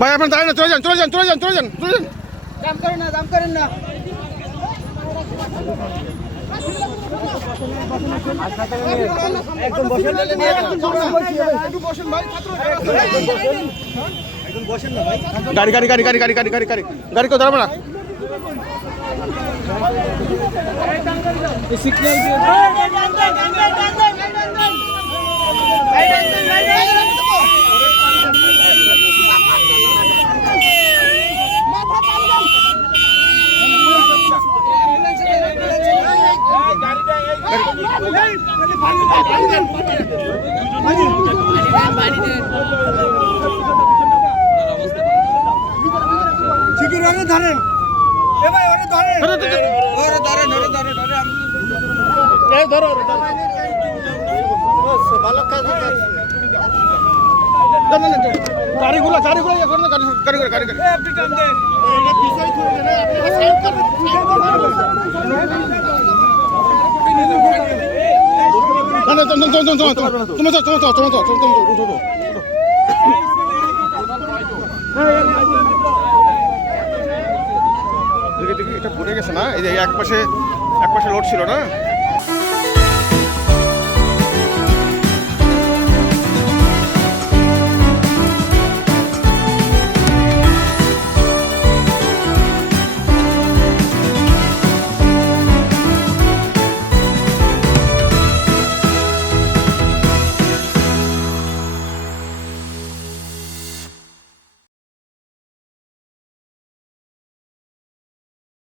ভাই আপনার দাঁড়ান না, চলে যান চলে যান চলে যান চলে যান চলে যান। দাম করেন না, দাম করেন না। একদম বসেন, একটু বসেন ভাই, একদম বসেন না ভাই। গাড়ি গাড়ি গাড়ি গাড়ি গাড়ি গাড়ি গাড়ি গাড়ি গাড়ি কেউ দাঁড়াবে না। সিগন্যাল দিয়ে ধরেন, এ ভাই ওরে ধরেন, ওরে ধরেন, ওরে ধরেন, ওরে এই ধরো, ভালো কাজ হচ্ছে। গাড়িগুলো গাড়িগুলো ইয়ে করুন, গাড়ি গাড়ি গাড়ি গাড়ি আপনি টান দেন। না না তুমি তুমি তুমি তুমি তুমি তুমি তুমি এটা পড়ে গেছে না, এই যে এক পাশে লোড ছিল না।